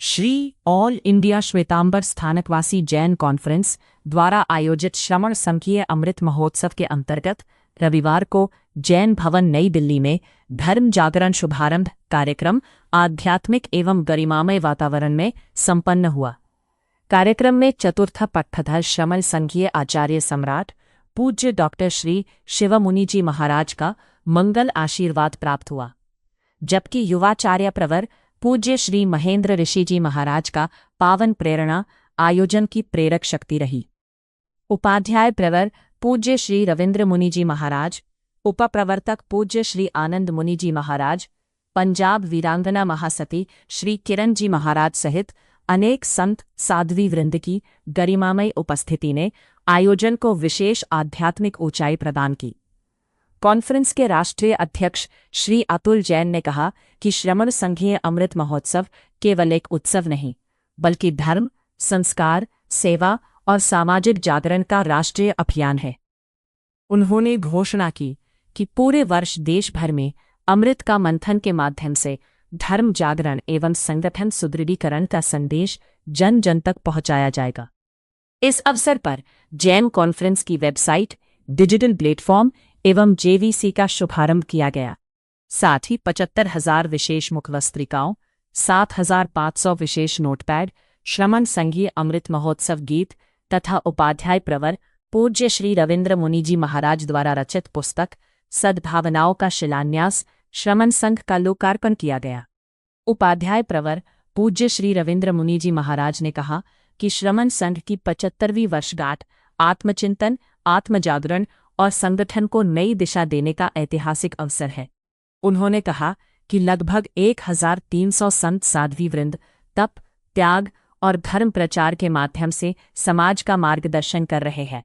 Shri all India Shwetambar Sthanakvasi Jain conference द्वारा आयोजित श्रमण संघीय अमृत महोत्सव के अंतर्गत रविवार को जैन भवन नई दिल्ली में धर्म जागरण शुभारंभ कार्यक्रम आध्यात्मिक एवं गरिमामय वातावरण में संपन्न हुआ। कार्यक्रम में चतुर्थ पट्टधर श्रमण संघीय आचार्य सम्राट पूज्य डॉक्टर श्री शिवमुनि जी महाराज का मंगल आशीर्वाद प्राप्त हुआ, जबकि युवाचार्य प्रवर पूज्य श्री महेंद्र ऋषि जी महाराज का पावन प्रेरणा आयोजन की प्रेरक शक्ति रही। उपाध्याय प्रवर पूज्य श्री रविंद्र मुनि जी महाराज, उपप्रवर्तक पूज्य श्री आनंद मुनि जी महाराज, पंजाब वीरांगना महासती श्री किरण जी महाराज सहित अनेक संत साध्वी वृंद की गरिमामय उपस्थिति ने आयोजन को विशेष आध्यात्मिक ऊंचाई प्रदान की। कॉन्फ्रेंस के राष्ट्रीय अध्यक्ष श्री अतुल जैन ने कहा कि श्रमण संघीय अमृत महोत्सव केवल एक उत्सव नहीं, बल्कि धर्म, संस्कार, सेवा और सामाजिक जागरण का राष्ट्रीय अभियान है। उन्होंने घोषणा की कि पूरे वर्ष देश भर में अमृत का मंथन के माध्यम से धर्म जागरण एवं संगठन सुदृढ़ीकरण का संदेश जन जन तक पहुंचाया जाएगा। इस अवसर पर जैन कॉन्फ्रेंस की वेबसाइट, डिजिटल प्लेटफॉर्म एवं जेवीसी का शुभारंभ किया गया। साथ ही 75,000 विशेष मुखवस्त्रिकाओं, 7,500 विशेष नोटपैड, श्रमण संघीय अमृत महोत्सव गीत तथा उपाध्याय प्रवर पूज्य श्री रविंद्र मुनि जी महाराज द्वारा रचित पुस्तक सद्भावनाओं का शिलान्यास श्रमण संघ का लोकार्पण किया गया। उपाध्याय प्रवर पूज्य श्री रविंद्र मुनि जी महाराज ने कहा कि श्रमण संघ की 75वीं वर्षगांठ आत्मचिंतन, आत्मजागरण और संगठन को नई दिशा देने का ऐतिहासिक अवसर है। उन्होंने कहा कि लगभग 1,300 संत साध्वी वृंद तप, त्याग और धर्म प्रचार के माध्यम से समाज का मार्गदर्शन कर रहे हैं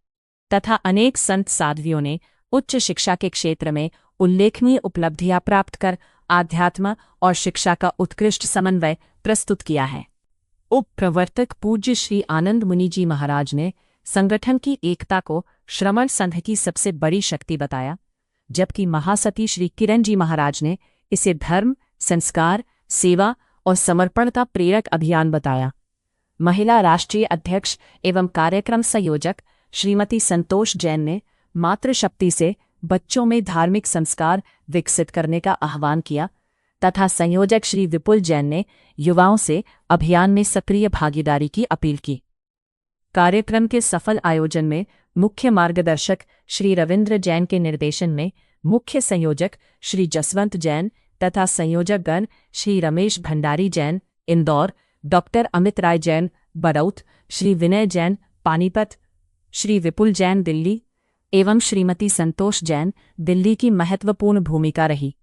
तथा अनेक संत साध्वियों ने उच्च शिक्षा के क्षेत्र में उल्लेखनीय उपलब्धियां प्राप्त कर आध्यात्म और शिक्षा का उत्कृष्ट समन्वय प्रस्तुत किया है। उप प्रवर्तक पूज्य श्री आनंद मुनि जी महाराज ने संगठन की एकता को श्रमण संघ की सबसे बड़ी शक्ति बताया, जबकि महासती श्री किरण जी महाराज ने इसे धर्म, संस्कार, सेवा और समर्पण का प्रेरक अभियान बताया। महिला राष्ट्रीय अध्यक्ष एवं कार्यक्रम संयोजक श्रीमती संतोष जैन ने मातृशक्ति से बच्चों में धार्मिक संस्कार विकसित करने का आह्वान किया तथा संयोजक श्री विपुल जैन ने युवाओं से अभियान में सक्रिय भागीदारी की अपील की। कार्यक्रम के सफल आयोजन में मुख्य मार्गदर्शक श्री रविंद्र जैन के निर्देशन में मुख्य संयोजक श्री जसवंत जैन तथा संयोजकगण श्री रमेश भंडारी जैन इंदौर, डॉक्टर अमित राय जैन बरौत, श्री विनय जैन पानीपत, श्री विपुल जैन दिल्ली एवं श्रीमती संतोष जैन दिल्ली की महत्वपूर्ण भूमिका रही।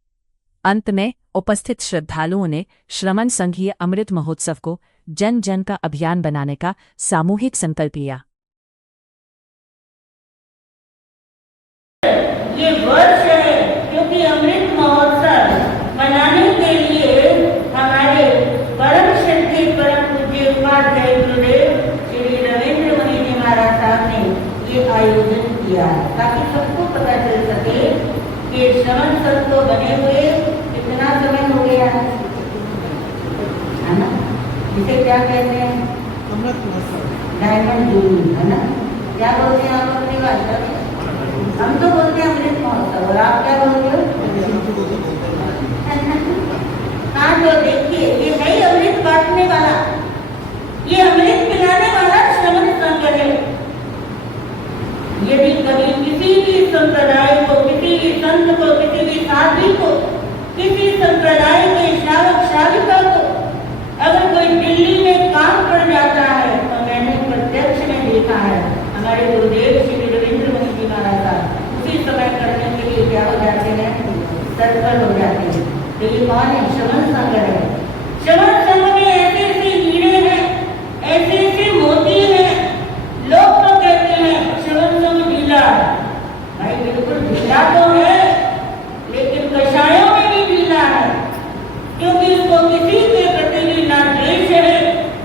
अंत में उपस्थित श्रद्धालुओं ने श्रमण संघीय अमृत महोत्सव को जन जन का अभियान बनाने का सामूहिक संकल्प लिया। ये वर्ष है क्योंकि अमृत महोत्सव मनाने के लिए हमारे परम श्रद्धेय परम पूज्य उपाध्याय गुरुदेव श्री रविंद्र मुनि जी महाराज साहब ने ये आयोजन किया ताकि सबको पता चल सके कि श्रमण संघ को बने हुए कितना समय हो गया है ना। इसे क्या कहते हैं? डायमंड जुबली, है ना। क्या बोलते हैं आप अपनी भाषा में? हम तो बोलते हैं अमृत महोत्सव, और आप क्या बोलते हो? हाँ, तो देखिए ये है अमृत बांटने वाला, ये अमृत पिलाने वाला श्रमण संघ है। यदि कभी किसी भी संप्रदाय को, किसी भी संत को, किसी भी साध्वी को, किसी संप्रदाय के श्रावक श्राविका को अगर कोई दिल्ली में काम कर जाता है तो मैंने प्रत्यक्ष में देखा है हमारे गुरुदेव श्री रविंद्र मुनि जी महाराज उसी समय करने के लिए क्या हो जाते हैं, तत्पर हो जाते हैं। तो ये कौन है? श्रमण संघ है। श्रमण संघ में ऐसे ऐसे हीरे हैं, ऐसे ऐसे मोती हैं। लोग तो कहते हैं श्रमण संघ ढीला, भाई बिल्कुल ढीला तो है, लेकिन कषायों में भी ढीला है, क्योंकि उसको किसी के प्रति ना द्वेष है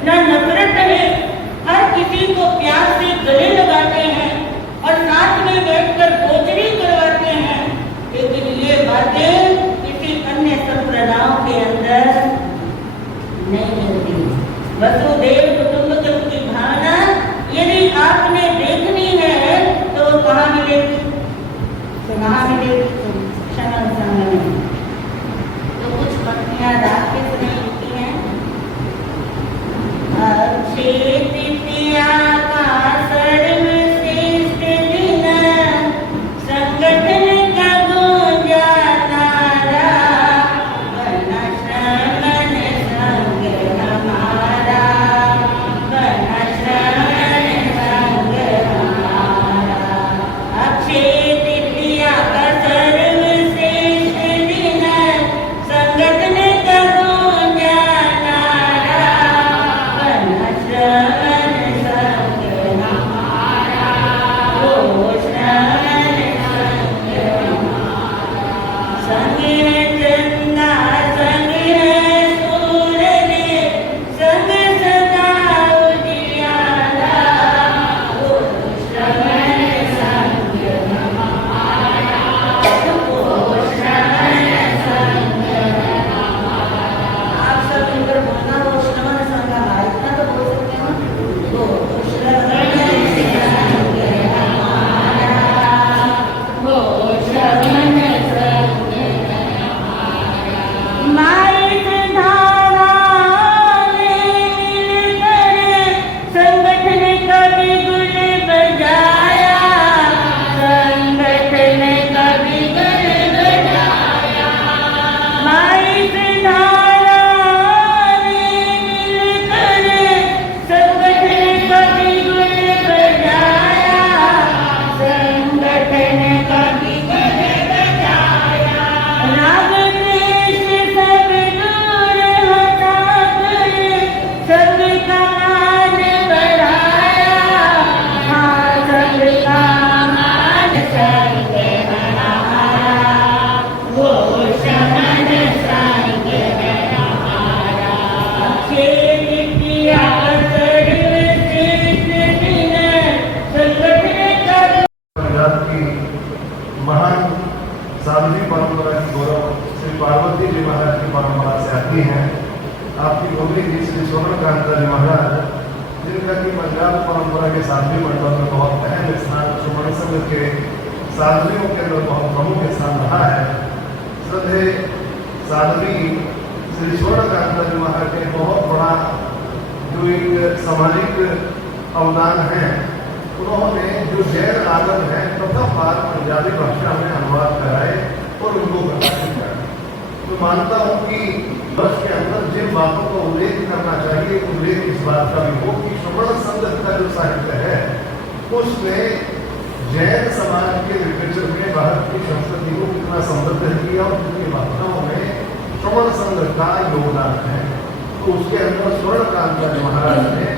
ना नफरत है। हर किसी को प्यार से गले लगाते हैं और साथ में बैठकर भोजनी करवाते हैं। लेकिन ये बातें किसी अन्य संप्रदायों के अंदर नहीं मिलती। वसुदेव कुटुंबकम की भावना यदि आपने देखनी है तो कहाँ मिलेगी? कहाँ मिलेगी? क्षमा संग में। तो कुछ पंक्तियां राग के समय लिखी हैं। अक्षय तृतीया का सर्वश्रेष्ठ दिन, संगठन का गुंजा तारा, बना श्रवण संग हमारा, बना श्रवण संग हमारा। अक्षय तृतीया का सर्वश्रेष्ठ दिन, संगठन का गुंजा तारा, बना श्रवण संग हमारा, ओ श्रवण संग हमारा। संग है चंदा संग है सूरज, संग सदा उजियारा, ओ श्रवण संग हमारा, ओ श्रवण संग हमारा। आप सब मिलकर बोलना, वो श्रवण संग हमारा। इतना तो बोल सकते हो ना? ओ श्रवण संग हमारा, ओ श्रवण संग हमारा। माई धारा में मिलकर संगठन का बिगुल बजाया, संगठन का बिगुल बजाया। माई धारा में मिलकर संगठन का बिगुल बजाया, संगठन का बिगुल बजाया। राग द्वेष सब दूर हटाकर सबका मान बढ़ाया, हाँ सबका मान संग हमारा, वो श्रवण संग हमारा। अक्षय तृतीया सर्वश्रेष्ठ दिन, संगठन का पंजाब की महान साधुजी परंपरा की गौरव श्री पार्वती जी महाराज की परंपरा से आती है। आपकी गोबरी जी श्री स्वर्णकांता जी महाराज, जिनका कि पंजाब परंपरा के साधवी मंडल में बहुत अहम स्थान, सुवर्ण संघ के साधवियों के अंदर बहुत प्रमुख स्थान रहा है। श्रद्धे साधवी श्री स्वर्णकांता जी महाराज के बहुत बड़ा जो एक सामाजिक अवदान है, उन्होंने जो जैन आगम है प्रथम बार पंजाबी भाषा में अनुवाद कराए और उनको प्रकाशित कराए। तो मानता हूँ कि वर्ष के अंदर जिन बातों का उल्लेख करना चाहिए, उल्लेख इस बात का भी हो कि श्रवण संघ का जो साहित्य है उसमें जैन समाज के लिटरेचर में भारत की संस्कृति को कितना समृद्ध किया और कितनी भाषाओं में श्रवण संघ का योगदान है। तो उसके अंदर स्वर्णकांता जी महाराज ने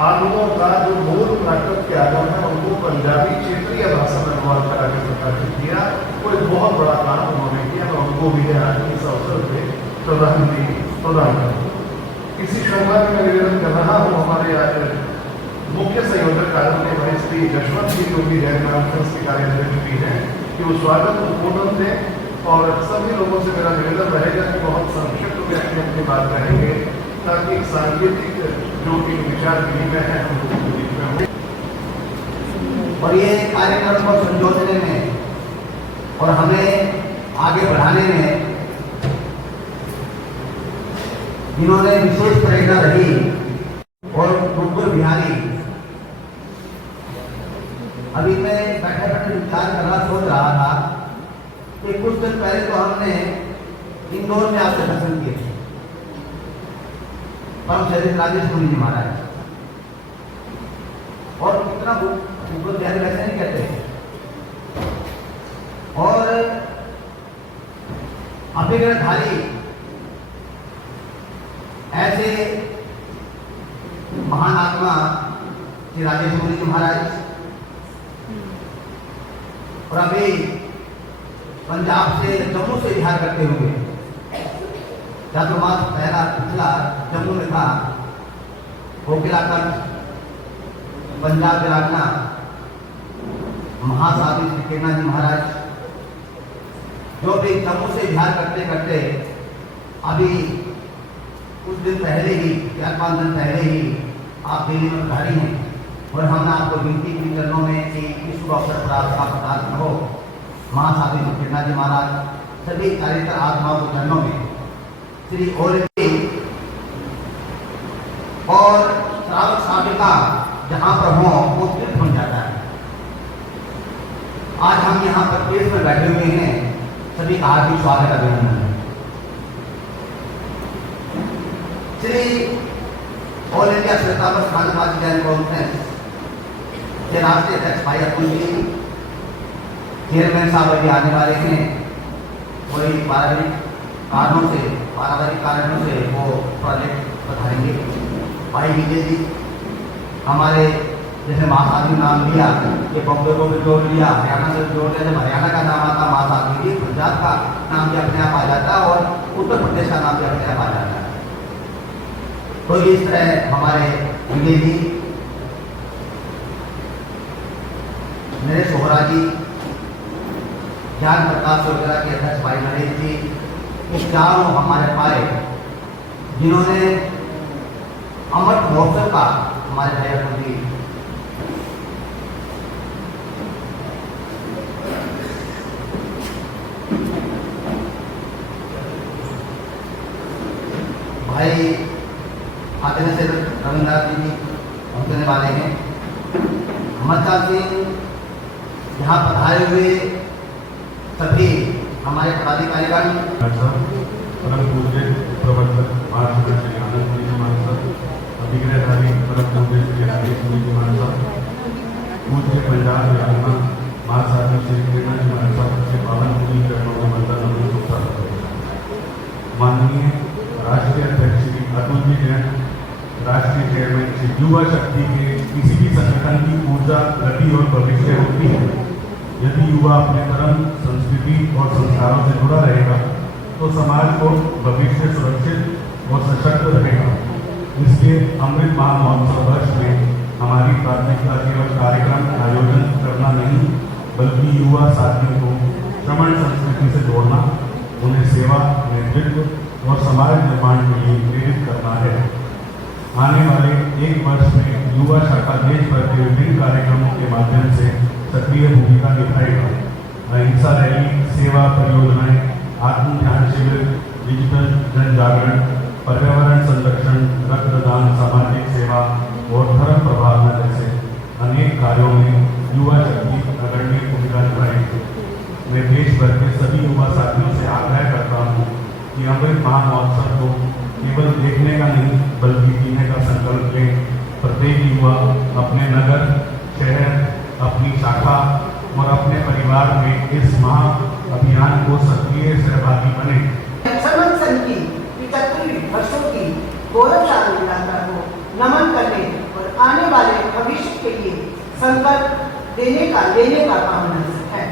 आगमों का जो मूल नाटक के आगम है उनको पंजाबी क्षेत्रीय भाषा में अनुवाद करा के प्रकाशित किया। वो एक बहुत बड़ा काम उन्होंने किया। मैं उनको भी आज इस अवसर पे श्रद्धांजलि प्रदान करूँ। इसी श्रृंखला में मैं निवेदन कर रहा हूँ हमारे आज मुख्य संयोजक आदरणीय भाई श्री जशवंत जी, जो कि जैन कॉन्फ्रेंस के कार्याध्यक्ष भी हैं, कि वो स्वागत उद्बोधन दें। और सभी लोगों से मेरा निवेदन रहेगा कि बहुत संक्षिप्त में अपनी बात कहेंगे, ताकि सांकेतिक जो कि विचार विनिमय है हम लोगों के बीच में हो। और ये कार्यक्रम को संजोने में और हमें आगे बढ़ाने में इन्होंने विशेष प्रेरणा रही। और गुरुकुल बिहारी, अभी मैं बैठे बैठे विचार कर रहा, सोच रहा था कि कुछ दिन पहले तो हमने इंदौर में आपसे दर्शन किए थे, परम श्री राजेश मुनि जी महाराज, और कितना गुरुकुल बिहारी वैसे नहीं कहते हैं। और अभिग्रहधारी ऐसे महान आत्मा श्री राजेश मुनि जी महाराज, और अभी पंजाब से जम्मू से बिहार करते हुए चातुर्मास पहला पिछला जम्मू में था, कोकिलाकंठ पंजाब विराटना महासाधु श्री केना जी महाराज, जो भी जम्मू से बिहार करते करते अभी कुछ दिन पहले ही 4-5 दिन पहले ही आप दिल्ली में पधारी हैं और हमने आपको विनती की चरणों में कि इस शुभ अवसर पर आपका प्रदान हो। महासाधु सुखनाथ जी महाराज सभी चारित्र आत्माओं के चरणों में श्री ओरती और श्रावक श्राविका जहाँ पर हो वो तीर्थ बन जाता है। आज हम यहाँ पर प्रेस में बैठे हुए हैं, सभी का हार्दिक स्वागत अभिनंदन है। Shri all India Shwetambar Sthanakvasi Jain conference के राष्ट्रीय अध्यक्ष भाई अतुल जी, चेयरमैन साहब अभी आने वाले हैं। वही पारिवारिक कारणों से वो प्रोजेक्ट पधारेंगे। भाई विजय जी हमारे जैसे महासाधु नाम लिया, ये बॉम्बे को भी जोड़ लिया, हरियाणा से जोड़ लिया। जब हरियाणा का नाम आता महासाधु जी, पंजाब का नाम भी अपने आप आ जाता है और उत्तर प्रदेश का नाम भी अपने आप आ जाता है। तो इस तरह हमारे विजय जी, मेरे सोहरा जी, ज्ञान प्रकाश योजना के अध्यक्ष भाई नरेश जी, ये चारों हमारे पाए जिन्होंने अमृत महोत्सव का हमारे भाई अतुल जी भाई आदरणीय से रविंद्रनाथ जी पहुंचने वाले हैं। अमरता सिंह यहाँ पधारे हुए सभी हमारे पदाधिकारीगण, परम पूज्य प्रबंधक महाराष्ट्र श्री आनंद जी महाराज, अधिग्रहधारी परम पूज्य श्री राजेश जी महाराज, पूज्य पंजाब हरियाणा महासाधु श्री कृष्ण जी महाराज के पावन भूमि चरणों में वंदन नमन। माननीय राष्ट्रीय अध्यक्ष श्री अतुल जी जैन, राष्ट्रीय चेयरमैन श्री युवा शक्ति के किसी भी संगठन की ऊर्जा, गति और भविष्य होती है यदि युवा अपने धर्म, संस्कृति और संस्कारों से जुड़ा रहेगा तो समाज को भविष्य सुरक्षित और सशक्त रहेगा। इसके अमृत महोत्सव वर्ष में हमारी प्राथमिकता केवल कार्यक्रम आयोजन करना नहीं, बल्कि युवा साथियों को श्रमण संस्कृति से जोड़ना, उन्हें सेवा, नेतृत्व और समाज निर्माण के लिए प्रेरित करना है। आने वाले एक वर्ष में युवा शाखा देश भर के विभिन्न कार्यक्रमों के माध्यम से सक्रिय भूमिका निभाएगा। अहिंसा रैली, सेवा परियोजनाएं, आत्म ध्यान शिविर, डिजिटल जन जागरण, पर्यावरण संरक्षण, रक्तदान, सामाजिक सेवा और धर्म प्रभावना जैसे अनेक कार्यों में युवा शक्ति अग्रणी भूमिका निभाएगी। मैं देश भर के सभी युवा साथियों से आग्रह करता हूँ कि अमृत महोत्सव को केवल देखने का नहीं बल्कि जीने का संकल्प लें। प्रत्येक युवा अपने नगर, शहर, अपनी शाखा और अपने परिवार में इस महा अभियान को सक्रिय सहभागी बने। श्रमण संघ की 75 वर्षों की गौरवशाली यात्रा को नमन करने और आने वाले भविष्य के लिए संकल्प लेने का पावन है।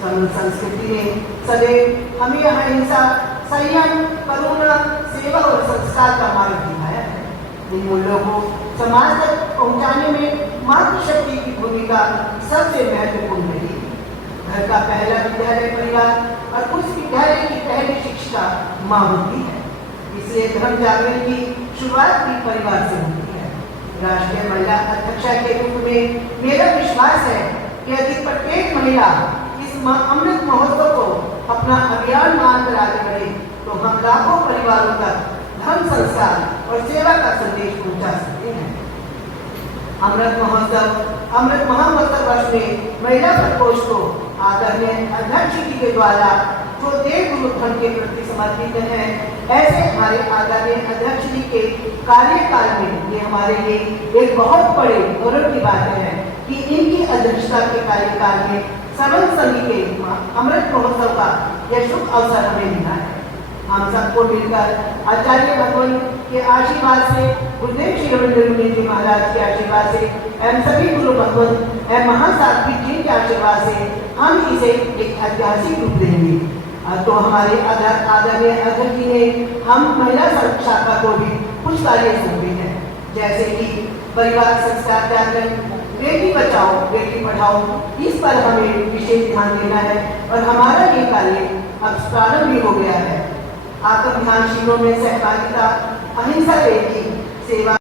श्रमण संस्कृति ने सदैव हमें अहिंसा, संयम, करुणा, सेवा और संस्कार का मार्ग दिखाया है। इन मूल्यों को समाज तक पहुंचाने में मातृशक्ति की भूमिका सबसे महत्वपूर्ण रही। घर का पहला विद्यालय परिवार और उस विद्यालय की पहली शिक्षिका माँ होती है। इसलिए धर्म जागरण की शुरुआत भी परिवार से होती है। राष्ट्रीय महिला अध्यक्षा के रूप में मेरा विश्वास है कि यदि प्रत्येक महिला इस अमृत महोत्सव को अपना अभियान मानकर आगे बढ़े तो हम लाखों परिवारों तक धर्म, संस्कार और सेवा का संदेश पहुंचा सकते हैं। अमृत महोत्सव वर्ष में महिला प्रकोष्ठ को आदरणीय अध्यक्ष जी के द्वारा जो देव गुरु धर्म के प्रति समर्पित हैं, ऐसे हमारे आदरणीय अध्यक्ष जी के कार्यकाल में ये हमारे लिए एक बहुत बड़े गौरव की बात है कि इनकी अध्यक्षता के कार्यकाल में श्रमण संघ के अमृत महोत्सव का यह शुभ अवसर हमें मिला है। हम सबको मिलकर आचार्य भगवान के आशीर्वाद से, गुरुदेव श्री रविंद्र जी महाराज के आशीर्वाद से एवं सभी गुरु भगवान एवं महासाध्वी जी के आशीर्वाद से हम इसे एक ऐतिहासिक रूप देंगे। तो हमारे आदरणीय अध्यक्ष जी ने हम महिला शाखा को भी कुछ कार्य सौंपे हैं, जैसे कि परिवार संस्कार जागरण, बेटी बचाओ बेटी पढ़ाओ, इस पर हमें विशेष ध्यान देना है और हमारा ये कार्य अब प्रारंभ भी हो गया है। आत्म ध्यान शिविरों में सहभागिता, अहिंसा की सेवा।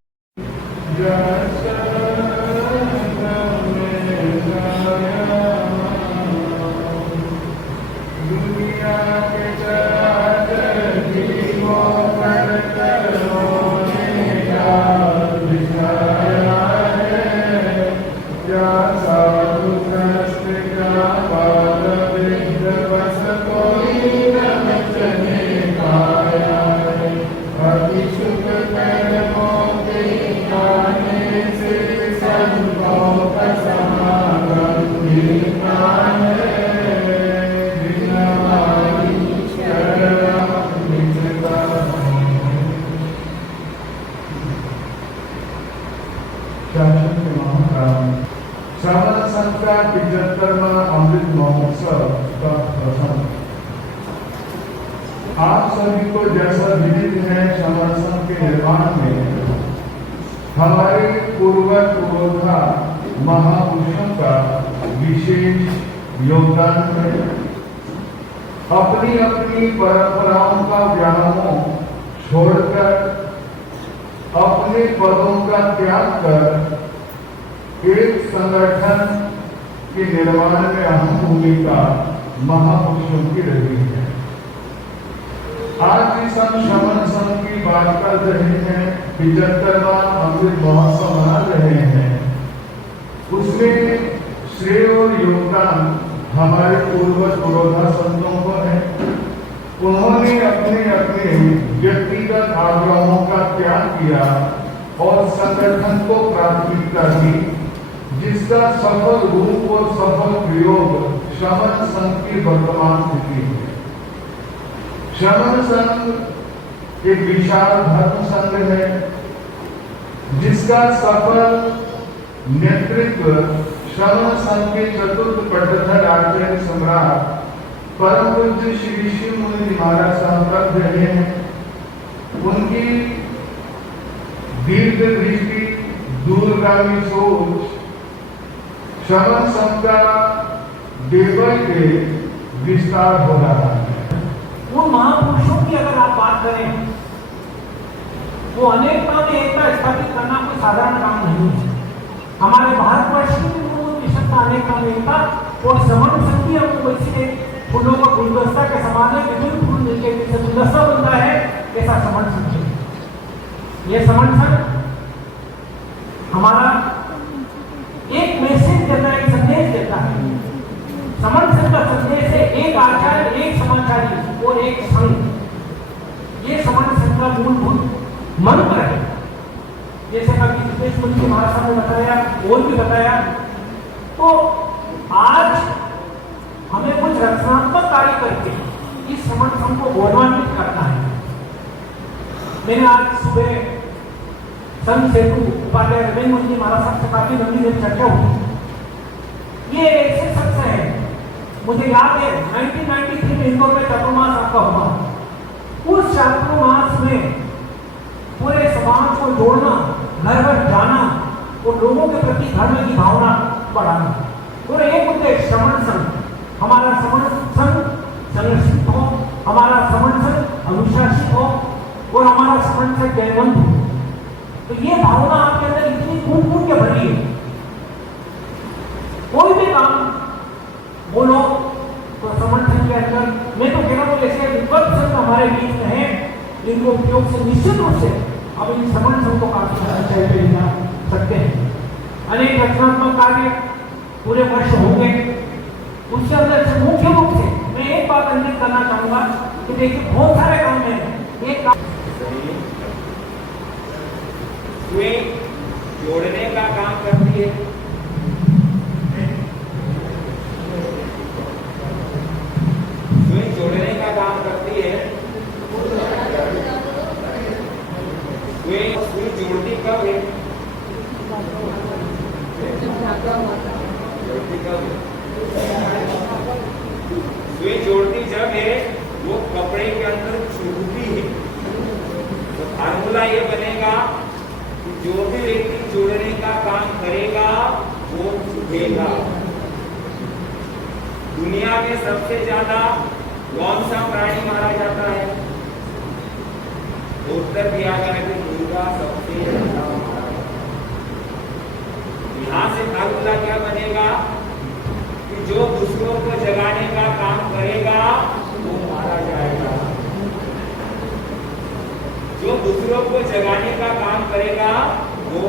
श्रमण संघ का 75वां अमृत महोत्सव का प्रसंग। आप सभी को जैसा विदित है, श्रमण संघ के निर्माण में हमारे पूर्वज पुरोधा महापुरुषों का विशेष योगदान है। अपनी अपनी परंपराओं का व्यायामों छोड़कर, अपने पदों का त्याग कर एक संगठन के निर्माण में अहम भूमिका महापुरुषों की रही है। आज भी हम श्रमण संघ की बात कर रहे हैं, 75वां अमृत महोत्सव मना रहे हैं। उसमें श्रेय और योगदान हमारे पूर्वज पुरोधा संतों को है। उन्होंने अपने अपने व्यक्तिगत आग्रहों का त्याग किया और संगठन को प्राथमिकता दी, जिसका सफल रूप और सफल प्रयोग श्रमण संघ की वर्तमान स्थिति है। श्रमण संघ एक विशाल धर्म संघ है, जिसका सफल नेतृत्व श्रमण संघ के चतुर्थ पट्टधर आचार्य सम्राट परम पूज्य श्री ऋषि मुनि महाराज साहब कर रहे हैं। उनकी दीर्घ दृष्टि, दूरगामी सोच श्रमण संघ का डे बाय डे विस्तार हो रहा है। उन महापुरुषों की अगर आप बात करें, वो अनेकता में एकता स्थापित करना कोई साधारण काम नहीं है। हमारे भारतवर्ष की विशेषता अनेकता में एकता, और श्रमण संघ की हमको वैसे फूलों का गुलदस्ता के समान है, विभिन्न फूल मिलकर जैसे गुलदस्ता बनता है, ऐसा श्रमण संघ है। ये श्रमण संघ हमारा एक मैसेज देता है, एक संदेश देता है। श्रमण संघ का संदेश है एक आचार्य, एक समाचारी और एक संघ। ये श्रमण संघ का मूलभूत मंत्र है। जैसे कभी सुदेश मुनि की महाराज ने बताया और भी बताया, तो आज हमें कुछ रचनात्मक कार्य करके इस श्रमण संघ को गौरवान्वित करना है। मैंने आज सुबह संघ सेतु उपाध्याय रवींद्र मुनि जी महाराज साहब से काफी लंबी देर चर्चा हुई। ये ऐसे शख्स है, मुझे याद है 1993 में इंदौर में चातुर्मास आपका हुआ। उस चातुर्मास में पूरे समाज को जोड़ना, घर घर जाना और लोगों के प्रति धर्म की भावना बढ़ाना, और एक उद्देश्य श्रमण संघ, हमारा श्रमण संघ संरक्षित हो, हमारा श्रमण संघ अनुशासित हो और हमारा श्रमण संघ जयवंत हो। तो ये भावना आपके अंदर इतनी कूट कूट के भरी है। कोई भी काम बोलो तो श्रमण संघ के अंदर, मैं तो कह रहा हूँ जैसे विद्वत संघ हमारे बीच में है, इनको उपयोग से निश्चित रूप से अब इन श्रमण संघ को काफी ऊंचाई पे ले जा सकते हैं। अनेक रचनात्मक कार्य पूरे वर्ष होंगे। उसके अंदर से मुख्य रूप से मैं एक बात अंकित करना चाहूंगा कि देखिए बहुत सारे काम हैं। एक काम जोड़ने का काम करती है, जोड़ने का काम करती है। सुई जोड़ती कब है? सुई जोड़ती जब है वो कपड़े के अंदर चुभती है। तो फार्मूला ये बनेगा कि जो भी व्यक्ति जोड़ने का काम करेगा वो चुभेगा। दुनिया में सबसे ज्यादा कौन सा प्राणी मारा जाता है? तो उत्तर दिया गया कि दुर्गा सबसे ज्यादा मारा जाता है। यहाँ से फार्मूला क्या बनेगा कि जो दूसरों को जगाने का काम करेगा वो मारा जाएगा, जो दूसरों को जगाने का काम करेगा वो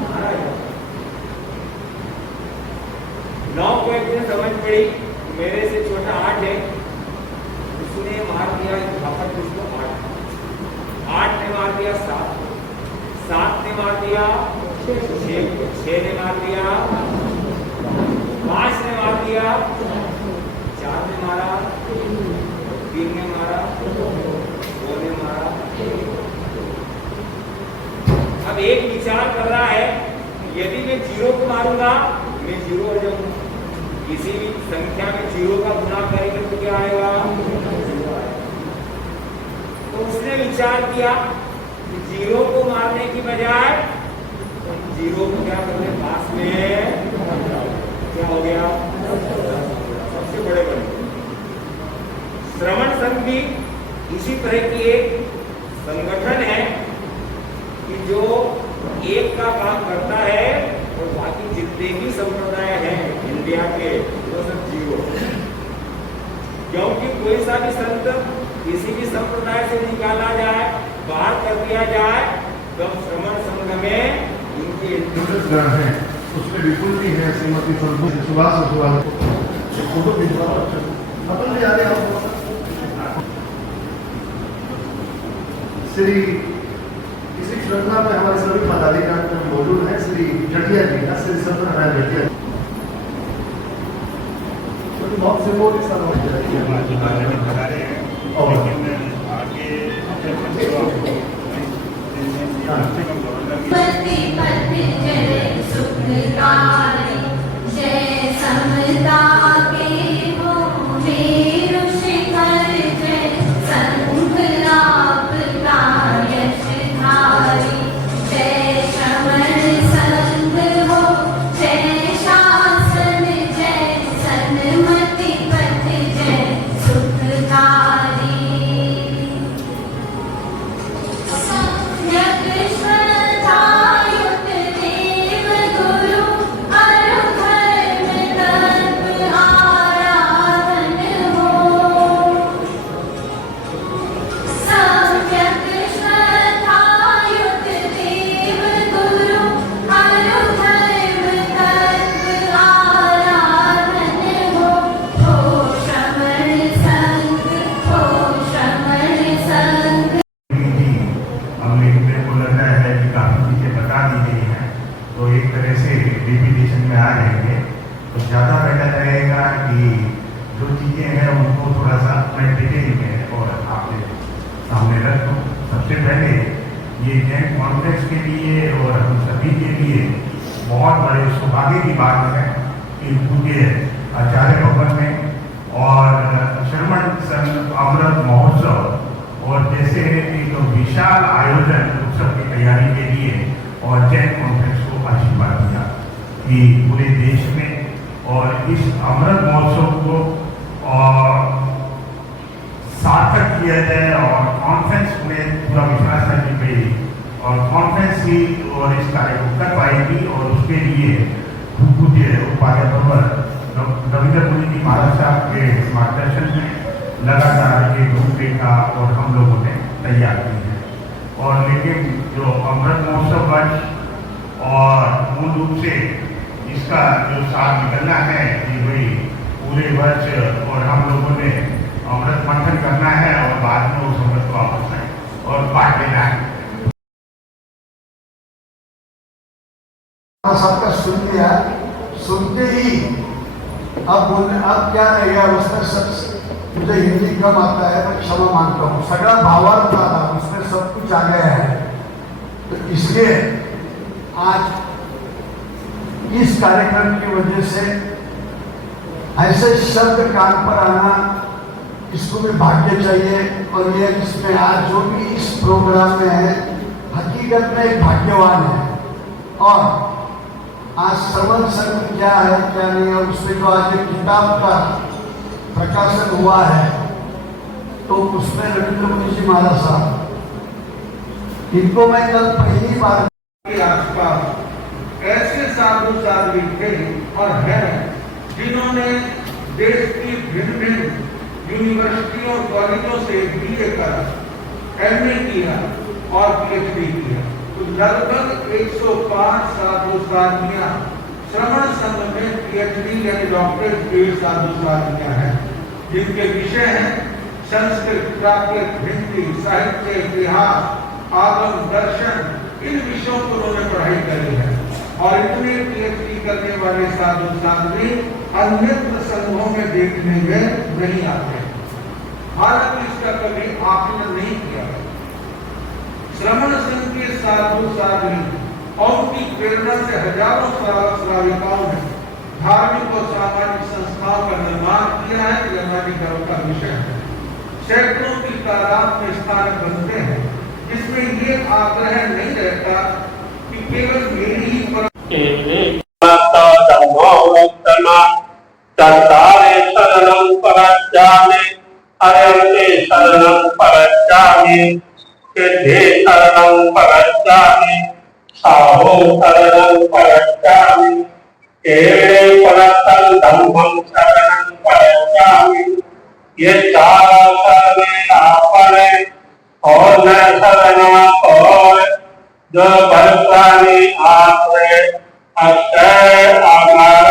मारा जाएगा। 9 को एक दिन समझ पड़ी, मेरे से छोटा 8 है, उसने मार दिया झापट उसको 8 ने मार दिया 7 ने मार दिया 6 ने मार दिया 5 ने मार दिया 4 ने मारा 3 ने मारा 2 ने मारा। अब एक विचार कर रहा है यदि मैं 0 को मारूंगा मैं 0 हो जाऊंगा, किसी भी संख्या में 0 का गुना करेंगे तो क्या आएगा? तो उसने विचार किया कि 0 को मारने की बजाय 0 को क्या करने पास में क्या हो गया? सबसे बड़े बने। श्रवण संघ भी इसी तरह की एक संगठन है कि जो एक का काम करता है और बाकी जितने भी संप्रदाय हैं इंडिया के वो सब 0, क्योंकि कोई सा भी संत किसी भी संप्रदाय से निकाला जाए, बाहर कर दिया जाए, तो श्रमण संघ में उनकी है उसमें विपुल भी है, श्रीमती सुभाष फोटो अपन भी आ रहे हैं। श्री इसी श्रृंखला में हमारे सभी पदाधिकारी मौजूद हैं। श्री जटिया जी का श्री सत्यनारायण जटिया बहुत सिंबॉलिक सा जय समता के हो मेरु शिखर, जय संघ लाभ का यशधारी, जय श्रमण संघ हो जय शासन, जय सन्मति पथ, जय सुखकारी। सम्यक श्रद्धायुत देव गुरु अरु धर्म तत्व आराधन हो, सम्यक श्रद्धायुत देव गुरु अरु धर्म तत्व आराधन हो। हो श्रमण संघ, हो श्रमण संघ। हमने मेरे को लग रहा है कि काफ़ी चीज़ें बता दी गई हैं, तो एक तरह से रिपीटेशन में आ जाएंगे तो ज़्यादा बेटर रहेगा कि जो चीज़ें हैं उनको थोड़ा सा मैं डिटेल में और आपके सामने रख दूँ। सबसे पहले ये जैन कॉन्फ्रेंस के लिए और हम सभी के लिए बहुत बड़े सौभाग्य की बात है कि पूज्य आचार्य भवन में और श्रमण संघ अमृत महोत्सव और जैसे एक विशाल आयोजन उत्सव की तैयारी के लिए और जैन कॉन्फ्रेंस को आशीर्वाद दिया कि पूरे देश में और इस अमृत महोत्सव को सार्थक किया जाए और कॉन्फ्रेंस में पूरा विश्वास रखी गई और कॉन्फ्रेंस ही और इस कार्य को कर पाएगी और उसके लिए पूज्य उपाध्याय भवन रविंद्र मुनि जी महाराज साहब के मार्गदर्शन में लगातार एक रूपरेखा और हम लोगों ने तैयार की है। और लेकिन जो अमृत महोत्सव वर्ष और मूल रूप से इसका जो साथ निकलना है कि भाई पूरे वर्ष और हम लोगों ने अमृत मंथन करना है और बाद में उस अमृत को वापस आए और बांट देना है। सबका सुन लिया, सुनते ही अब क्या रहेगा उसमें मुझे हिंदी कम आता है मैं क्षमा मांगता हूँ। सगड़ा भावार्थ था उसमें सब कुछ आ गया है, तो इसलिए आज इस कार्यक्रम की वजह से ऐसे शब्द कान पर आना इसको भी भाग्य चाहिए। और ये इसमें आज जो भी इस प्रोग्राम में है हकीकत में एक भाग्यवान है। और आज श्रवण संघ क्या है क्या नहीं है उसमें जो आज एक किताब का प्रकाशन हुआ है तो उसमें रविंद्र मुनि जी महाराज साहब इनको मैं कल पहली बार के आसपास ऐसे साधु साध्वी थे और हैं जिन्होंने देश की भिन्न भिन्न यूनिवर्सिटियों कॉलेजों से बीए करा, एमए किया और पीएचडी किया। तो लगभग 105 साधु साध्वियां श्रवण संघ में पीएचडी यानी डॉक्टरेट के साधु साध्वियां हैं, जिनके विषय हैं संस्कृत, प्राकृत, हिंदी, साहित्य, इतिहास, आगम, दर्शन। इन विषयों पर उन्होंने पढ़ाई करी है और इतने पीएचडी करने वाले साधु साध्वी अन्यत्र संघों में देखने में नहीं आते। हालांकि इसका कभी आकलन नहीं किया। श्रवण संघ के साधु साध्वी और उनकी प्रेरणा से हजारों श्रावक श्राविकाओं ने धार्मिक और सामाजिक संस्थाओं का निर्माण किया है, जो हमारी गर्व का विषय है। सैकड़ों की तादाद में स्थान बनते हैं, जिसमें ये आग्रह नहीं रहता कि केवल मेरी ही ये चार शरण और न शरण और जो बरसानी आपने अक्षय आधार